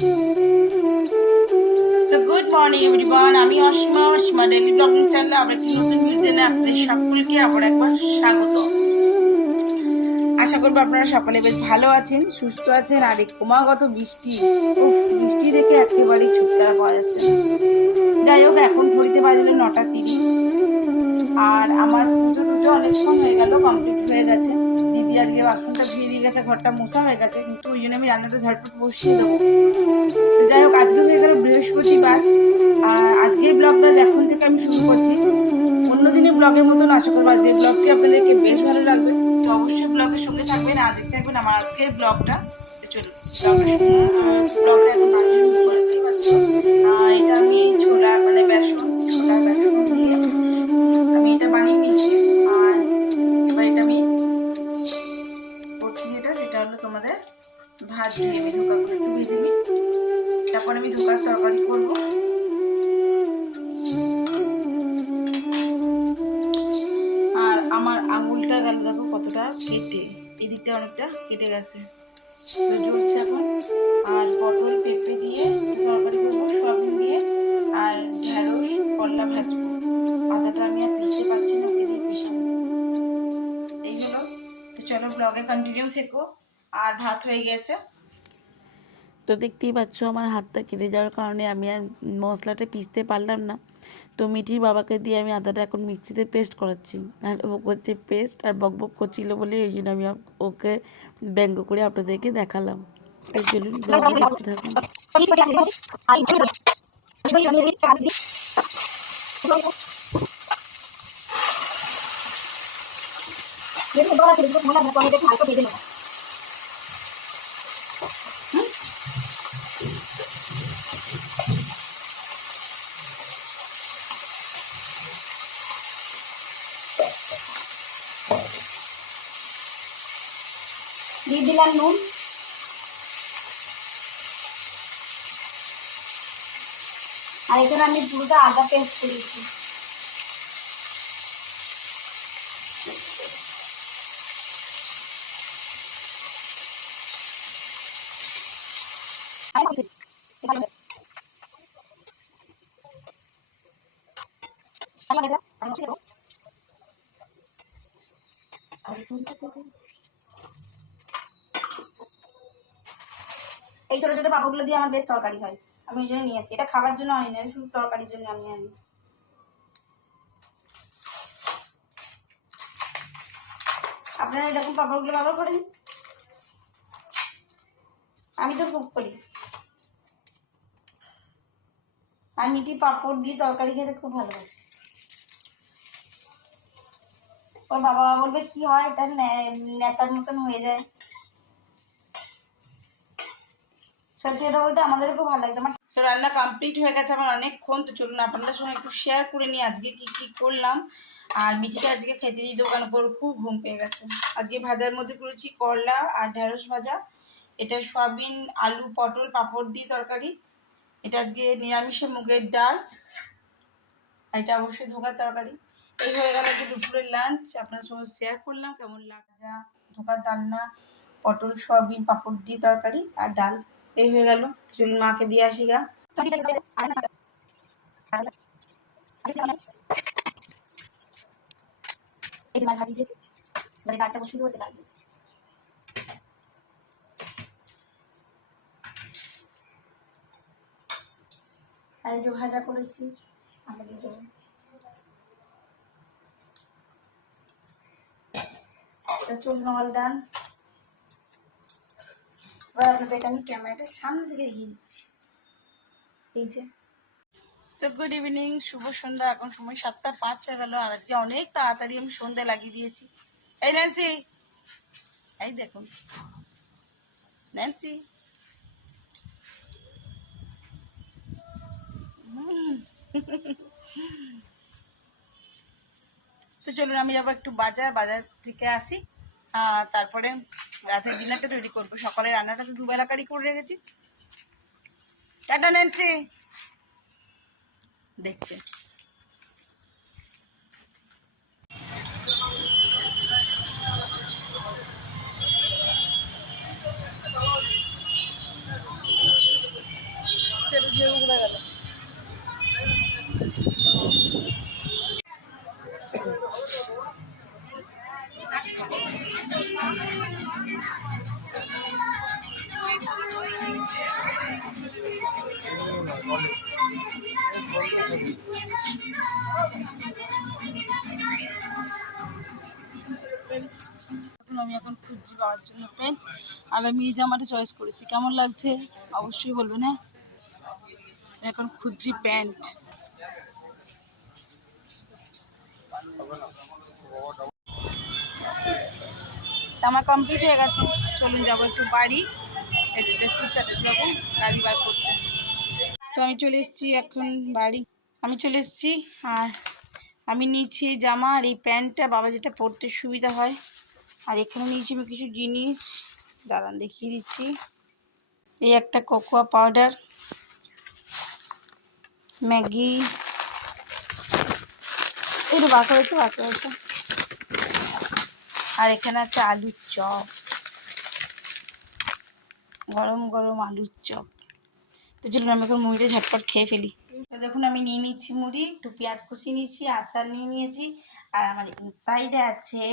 So good morning everyone, আমি Asima daily blogging চ্যানেলে আবার একটি নতুন ভিডিওতে আপনাদের সকলকে আবার একবার স্বাগত। আশা করবো আপনারা সকলে বেশ ভালো আছেন, সুস্থ আছেন। আর এই ক্রমাগত বৃষ্টি বৃষ্টি দেখে একেবারেই ছুটকারা পাওয়া যাচ্ছে না। যাই হোক, এখন ঘড়িতে বাজলো 9:30 আর আমার পুজো টুজো অনেকক্ষণ হয়ে গেল, কমপ্লিট হয়ে গেছে। দিদি আজকে বাসনটা ধুয়ে দিয়ে গেছে, ঘরটা মোছা হয়ে গেছে, কিন্তু ওই জন্য আমি রান্নাটা ঝটপট বসিয়ে দেবো। তো যাই হোক, আজকে হয়ে গেল বৃহস্পতিবার আর আজকের ব্লগটা এখন থেকে আমি শুরু করছি। অন্যদিনের ব্লগের মতন আশা করবো আজকের ব্লগটি আপনাদেরকে বেশ ভালো লাগবে। তো অবশ্যই ব্লগের সঙ্গে থাকবেন আর দেখতে থাকবেন আমার আজকের ব্লগটা। চলুন ব্লগটা এখন বানিয়ে শুরু করতেই পারছো। এটা আমি ছোলা মানে বেসন দিয়ে আমি এটা বানিয়ে নিয়েছি। আর এবার এটা আমি করছি যেটা হলো তোমাদের ভাজি। আমি ধোকা করে একটু ভেজে নিই, তারপর আমি ধোকার তরকারি করবো। আর আমার আঙুলটা গেল দেখো কতটা কেটে, এদিকটা অনেকটা কেটে গেছে। তো জ্বলছে এখন। আর পটল পেঁপে দিয়ে তরকারি করবো, সয়াবিন দিয়ে, আর ঢেঁড়স করলা ভাজবো। আদাটা আমি আর পিষতে পারছি না, ওকে দিয়ে পিষাবো। এই হলো। তো চলো ব্লগে কন্টিনিউ থেকো। আর ভাত হয়ে গেছে। তো দেখতেই পাচ্ছ আমার হাতটা কেটে যাওয়ার কারণে আমি আর মশলাটা পিষতে পারলাম না। তো মিঠির বাবাকে দিয়ে আমি আদাটা এখন মিক্সিতে পেস্ট করাচ্ছি। আর ও করছে পেস্ট আর বকবক করছিল বলে ওই জন্য আমি ওকে ব্যঙ্গ করে আপনাদেরকে দেখালাম। তাই চলুন ব্লগটা দেখতে থাকুন। দিয়ে দিলাম নুন, আর এখানে আমি পুরোটা আদা পেস্ট করেছি। এই ছোট ছোট পাপড়গুলো দিয়ে আমার বেশ তরকারি হয়, আমি ওই জন্য নিয়েছি। এটা খাবার জন্য আনি না, শুধু তরকারির জন্য আমি আনি। আপনারা এরকম পাপড়গুলো ব্যবহার করেন? আমি তো খুব করি। আর মিটি পাপড় দিয়ে তরকারি খেতে খুব ভালোবাসে। ওর বাবা বলবে কি হয়, এটা নেতার মতন হয়ে যায়। সত্যি কথা বলতে আমাদেরও খুব ভালো লাগতো। সো রান্না কমপ্লিট হয়ে গেছে আমার অনেকক্ষণ। তো চলুন আপনাদের সঙ্গে একটু শেয়ার করে নিই আজকে কি কি করলাম। আর মিঠিকে আজকে খেতে দিই, দোকান উপর খুব ঘুম পেয়ে গেছে। আজকে ভাজার মধ্যে করেছি করলা আর ঢেঁড়স ভাজা। এটা সয়াবিন আলু পটল পাঁপড় দিয়ে তরকারি। এটা আজকে নিরামিষে মুগের ডাল, আর এটা অবশ্যই ধোকার তরকারি। এই হয়ে গেল যে দুপুরের লাঞ্চ, আপনার সঙ্গে শেয়ার করলাম কেমন লাগা। ধোকার ডালনা, পটল সয়াবিন পাঁপড় দিয়ে তরকারি আর ডাল, এই হয়ে গেল। চলুন মাকে দিয়ে আসি গা। এই যে মাছ ভাজি দিয়েছি, মানে ডালটা বসিয়ে দেবো, ডাল দিয়েছি। আর এই যে ভাজা করেছি আমাদের জন্য। চলুন অল ডান। এবার আপনাদেরকে আমি ক্যামেরাটার সামনে থেকে দেখিয়ে দিচ্ছি। এই যে সো গুড ইভিনিং, শুভ সন্ধ্যা। এখন সময় 7:05 হয়ে গেল। আর আজকে অনেক তাড়াতাড়ি আমি সন্ধ্যা লাগিয়ে দিয়েছি। এই ন্যান্সি, এই দেখুন ন্যান্সি। তো চলুন আমি যাবো একটু বাজার থেকে আসি। তারপরে রাতের ডিনারটা তৈরি করবো। সকালে রান্নাটা তো দুবেলাকারই করে রেখেছি। Tata Nancy. দেখছে। খুঁজছি বাবার জন্য প্যান্ট। আর আমি এই জামাটা চয়েস করেছি, কেমন লাগছে অবশ্যই বলবেন। হ্যাঁ, এখন খুঁজছি প্যান্ট। আমার কমপ্লিট হয়ে গেছে, চলুন যাবো একটু বাড়ি, চাতে যাবো গাড়ি বার করতে। তো আমি চলে এসেছি এখন বাড়ি, আমি চলে এসেছি। আর আমি নিয়েছি এই জামা আর এই প্যান্টটা, বাবা যেটা পরতে সুবিধা হয়। আর এখানে নিয়েছি আমি কিছু জিনিস, দাঁড়ান দেখিয়ে দিচ্ছি। এই একটা কোকোয়া পাউডার, ম্যাগি, একটু বাঁকা হয়েছে বাঁকা হয়েছে। আর এখানে আছে আলুর চপ, গরম গরম আলুর চপ। তো চলুন আমি এখন মুড়িটা ঝটপট খেয়ে ফেলি। তো দেখুন আমি নিয়ে নিচ্ছি মুড়ি, একটু পেঁয়াজ কুচি নিয়েছি, আচার নিয়ে নিয়েছি। আর আমার ইনসাইডে আছে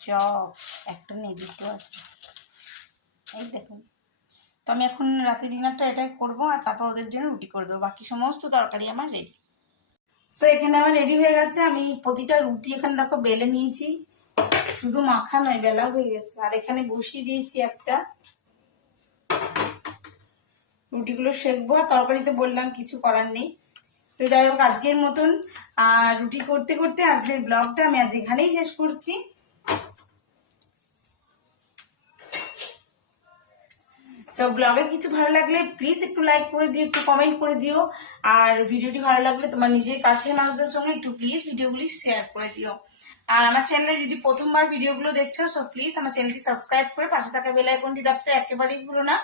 চপ, একটা নেই দুটো আছে, এই দেখুন। তো আমি এখন রাতে ডিনারটা এটাই করবো, আর তারপর ওদের জন্য রুটি করে দেবো। বাকি সমস্ত তরকারি আমার রেডি। সো এখানে আমার রেডি হয়ে গেছে। আমি প্রতিটা রুটি এখানে দেখো বেলে নিয়েছি, শুধু মাখা নয়, বেলা হয়ে গেছে। আর এখানে বসিয়ে দিয়েছি একটা, রুটিগুলো সেঁকবো। আর তরকারিতে বললাম কিছু করার নেই। তো যাই হোক, আজকের মতন রুটি করতে করতে আজকের ব্লগটা আমি আজ এখানেই শেষ করছি। সো ব্লগে কিছু ভালো লাগলে প্লিজ একটু লাইক করে দিও, একটু কমেন্ট করে দিও। আর ভিডিওটি ভালো লাগলে তোমার নিজের কাছের মানুষদের সঙ্গে একটু প্লিজ ভিডিওগুলি শেয়ার করে দিও। আর আমার চ্যানেলে যদি প্রথমবার ভিডিওগুলো দেখছো, সো প্লিজ আমার চ্যানেলটি সাবস্ক্রাইব করে পাশে থাকা বেল আইকনটি দাবতে একেবারেই ভুলো না।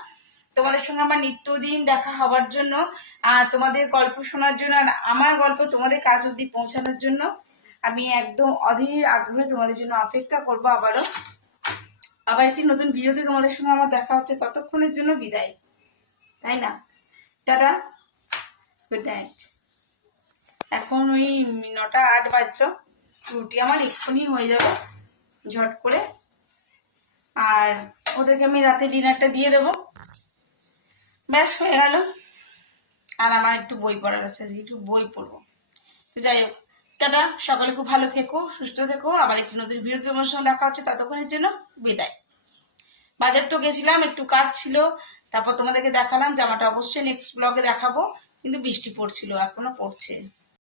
তোমাদের সঙ্গে আমার নিত্যদিন দেখা হওয়ার জন্য, তোমাদের গল্প শোনার জন্য, আর আমার গল্প তোমাদের কাজ অবধি পৌঁছানোর জন্য আমি একদম অধীর আগ্রহে তোমাদের জন্য অপেক্ষা করবো। আবার একটি নতুন ভিডিওতে তোমাদের সঙ্গে আমার দেখা হচ্ছে। ততক্ষণের জন্য বিদায়, তাই না? Tata, good night. এখন ওই 9:08 বাজলো, রুটি আমার এক্ষুনি হয়ে যাবে ঝট করে। আর ওদেরকে আমি রাতে ডিনারটা দিয়ে দেবো, ব্যাস হয়ে গেল। আর আমার একটু বই পড়ার আছে, আজকে একটু বই পড়বো। তো যাই হোক, টাটা, সকালে খুব ভালো থেকো, সুস্থ থেকো। আবার একটি নতুন ভিডিওতে তোমার সঙ্গে দেখা হচ্ছে, ততক্ষণের জন্য বিদায়। বাজার তো গেছিলাম, একটু কাজ ছিল, তারপর তোমাদেরকে দেখালাম। জামাটা অবশ্যই নেক্সট ব্লগে দেখাবো, কিন্তু বৃষ্টি পড়ছিল, এখনো পড়ছে।